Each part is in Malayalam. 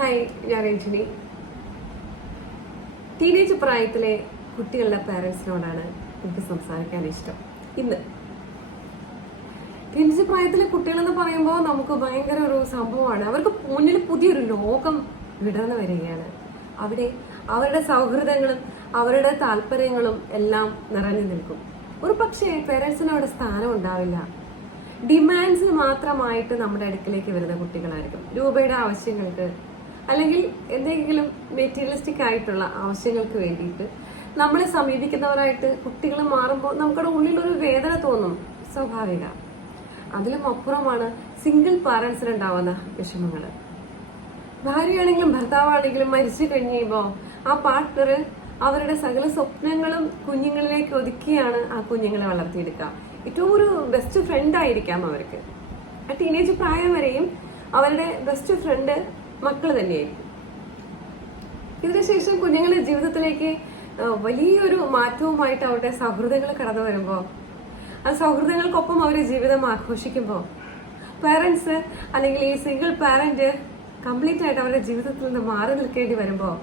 ഹായ്, ഞാൻ രഞ്ജിനി. ടീനേജ് പ്രായത്തിലെ കുട്ടികളുടെ പാരൻസിനോടാണ് എനിക്ക് സംസാരിക്കാൻ ഇഷ്ടം. ഇന്ന് ടീനേജ് പ്രായത്തിലെ കുട്ടികളെന്ന് പറയുമ്പോൾ നമുക്ക് ഭയങ്കര ഒരു സംഭവമാണ്. അവർക്ക് മുന്നിൽ പുതിയൊരു ലോകം വിടർന്നു വരികയാണ്. അവിടെ അവരുടെ സൗഹൃദങ്ങളും അവരുടെ താല്പര്യങ്ങളും എല്ലാം നിറഞ്ഞു നിൽക്കും. ഒരു പക്ഷേ പേരൻസിന് അവിടെ സ്ഥാനം ഉണ്ടാവില്ല. ഡിമാൻഡ്സ് മാത്രമായിട്ട് നമ്മുടെ അടുക്കിലേക്ക് വരുന്ന കുട്ടികളായിരിക്കും. രൂപയുടെ ആവശ്യങ്ങൾക്ക് അല്ലെങ്കിൽ എന്തെങ്കിലും മെറ്റീരിയലിസ്റ്റിക് ആയിട്ടുള്ള ആവശ്യങ്ങൾക്ക് വേണ്ടിയിട്ട് നമ്മളെ സമീപിക്കുന്നവരായിട്ട് കുട്ടികൾ മാറുമ്പോൾ നമുക്കവിടെ ഉള്ളിലൊരു വേദന തോന്നും. സ്വാഭാവിക. അതിലും അപ്പുറമാണ് സിംഗിൾ പാരൻസിനുണ്ടാവുന്ന വിഷമങ്ങൾ. ഭാര്യയാണെങ്കിലും ഭർത്താവാണെങ്കിലും മരിച്ചു കഴിയുമ്പോൾ ആ പാർട്ട്ണർ അവരുടെ സകല സ്വപ്നങ്ങളും കുഞ്ഞുങ്ങളിലേക്ക് ഒതുക്കിയാണ് ആ കുഞ്ഞുങ്ങളെ വളർത്തിയെടുക്കുക. ഏറ്റവും ഒരു ബെസ്റ്റ് ഫ്രണ്ട് ആയിരിക്കാം അവർക്ക്. ആ ടീനേജ് പ്രായം വരെയും അവരുടെ ബെസ്റ്റ് ഫ്രണ്ട് മക്കൾ തന്നെയായിരിക്കും. ഇതിനുശേഷം കുഞ്ഞുങ്ങളുടെ ജീവിതത്തിലേക്ക് വലിയൊരു മാറ്റവുമായിട്ട് അവരുടെ സൗഹൃദങ്ങൾ കടന്നു വരുമ്പോൾ ആ സൗഹൃദങ്ങൾക്കൊപ്പം അവരുടെ ജീവിതം ആഘോഷിക്കുമ്പോൾ പാരൻസ് അല്ലെങ്കിൽ ഈ സിംഗിൾ പാരന്റ് കംപ്ലീറ്റ് ആയിട്ട് അവരുടെ ജീവിതത്തിൽ നിന്ന് മാറി നിൽക്കേണ്ടി വരുമ്പോൾ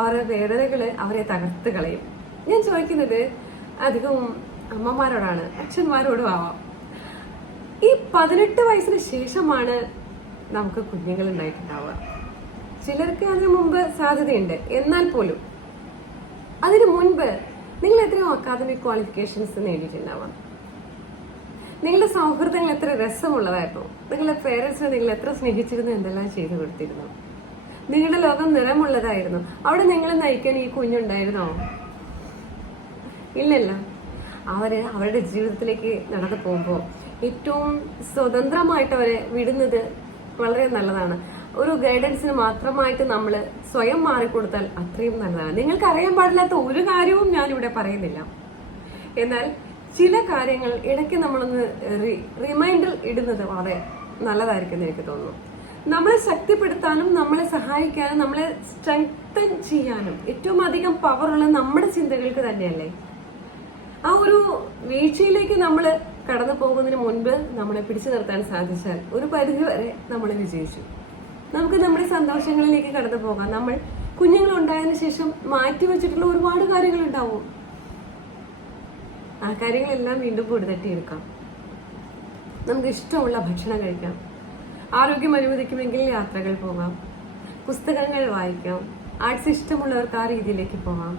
അവരുടെ വേദനകൾ അവരെ തകർത്ത് കളയും. ഞാൻ ചോദിക്കുന്നത് അധികവും അമ്മമാരോടാണ്, അച്ഛന്മാരോടും ആവാം. ഈ 18 വയസ്സിന് ശേഷമാണ് നമുക്ക് കുഞ്ഞുങ്ങൾ ഉണ്ടായിട്ടുണ്ടാവുക. ചിലർക്ക് അതിനു മുമ്പ് സാധ്യതയുണ്ട്. എന്നാൽ പോലും അതിനു മുൻപ് നിങ്ങൾ എത്രയോ അക്കാദമിക് ക്വാളിഫിക്കേഷൻസ് നേടിയിട്ടുണ്ടാവാം. നിങ്ങളുടെ സൗഹൃദങ്ങൾ എത്ര രസമുള്ളതായിരുന്നു. നിങ്ങളുടെ പേരൻസിനെ നിങ്ങൾ എത്ര സ്നേഹിച്ചിരുന്നു, എന്തെല്ലാം ചെയ്തു കൊടുത്തിരുന്നു. നിങ്ങളുടെ ലോകം നിറമുള്ളതായിരുന്നു. അവിടെ നിങ്ങളെ നയിക്കാൻ ഈ കുഞ്ഞുണ്ടായിരുന്നോ? ഇല്ലല്ല. അവരുടെ ജീവിതത്തിലേക്ക് നടന്നു പോകുമ്പോൾ ഏറ്റവും സ്വതന്ത്രമായിട്ട് അവരെ വിടുന്നത് വളരെ നല്ലതാണ്. ഒരു ഗൈഡൻസിന് മാത്രമായിട്ട് നമ്മൾ സ്വയം മാറിക്കൊടുത്താൽ അത്രയും നല്ലതാണ്. നിങ്ങൾക്ക് അറിയാൻ പാടില്ലാത്ത ഒരു കാര്യവും ഞാനിവിടെ പറയുന്നില്ല. എന്നാൽ ചില കാര്യങ്ങൾ ഇടയ്ക്ക് നമ്മളൊന്ന് റിമൈൻഡർ ഇടുന്നത് വളരെ നല്ലതായിരിക്കും എന്ന് എനിക്ക് തോന്നുന്നു. നമ്മളെ ശക്തിപ്പെടുത്താനും നമ്മളെ സഹായിക്കാനും നമ്മളെ സ്ട്രെങ്തൻ ചെയ്യാനും ഏറ്റവും അധികം പവറുള്ള നമ്മുടെ ചിന്തകൾക്ക് തന്നെയല്ലേ. ആ ഒരു വീഴ്ചയിലേക്ക് നമ്മൾ കടന്നു പോകുന്നതിന് മുൻപ് നമ്മളെ പിടിച്ചു നിർത്താൻ സാധിച്ചാൽ ഒരു പരിധി വരെ നമ്മൾ വിജയിച്ചു. നമുക്ക് നമ്മുടെ സന്തോഷങ്ങളിലേക്ക് കടന്നു പോകാം. നമ്മൾ കുഞ്ഞുങ്ങൾ ഉണ്ടായതിനു ശേഷം മാറ്റിവെച്ചിട്ടുള്ള ഒരുപാട് കാര്യങ്ങൾ ഉണ്ടാവും. ആ കാര്യങ്ങളെല്ലാം വീണ്ടും പൊടി തട്ടിയെടുക്കാം. നമുക്ക് ഇഷ്ടമുള്ള ഭക്ഷണം കഴിക്കാം. ആരോഗ്യം അനുവദിക്കുമെങ്കിൽ യാത്രകൾ പോകാം. പുസ്തകങ്ങൾ വായിക്കാം. ആർട്സ് ഇഷ്ടമുള്ളവർക്ക് ആ രീതിയിലേക്ക് പോകാം.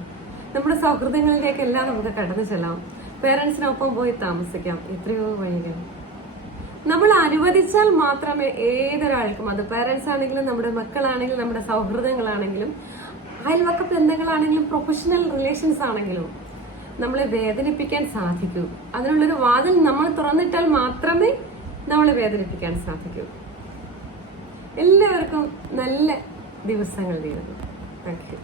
നമ്മുടെ സൗഹൃദങ്ങളിലേക്കെല്ലാം നമുക്ക് കടന്നു ചെല്ലാം. പേരൻസിനൊപ്പം പോയി താമസിക്കാം. എത്രയോ വഴികൾ നമ്മൾ അനുവദിച്ചാൽ മാത്രമേ ഏതൊരാൾക്കും, അത് പേരൻസ് ആണെങ്കിലും നമ്മുടെ മക്കളാണെങ്കിലും നമ്മുടെ സൗഹൃദങ്ങളാണെങ്കിലും അയൽവക്ക ബന്ധങ്ങളാണെങ്കിലും പ്രൊഫഷണൽ റിലേഷൻസ് ആണെങ്കിലും നമ്മളെ വേദനിപ്പിക്കാൻ സാധിക്കൂ. അതിനുള്ളൊരു വാതിൽ നമ്മൾ തുറന്നിട്ടാൽ മാത്രമേ നമ്മളെ വേദനിപ്പിക്കാൻ സാധിക്കൂ. എല്ലാവർക്കും നല്ല ദിവസങ്ങൾ നേരുന്നു. Thank you.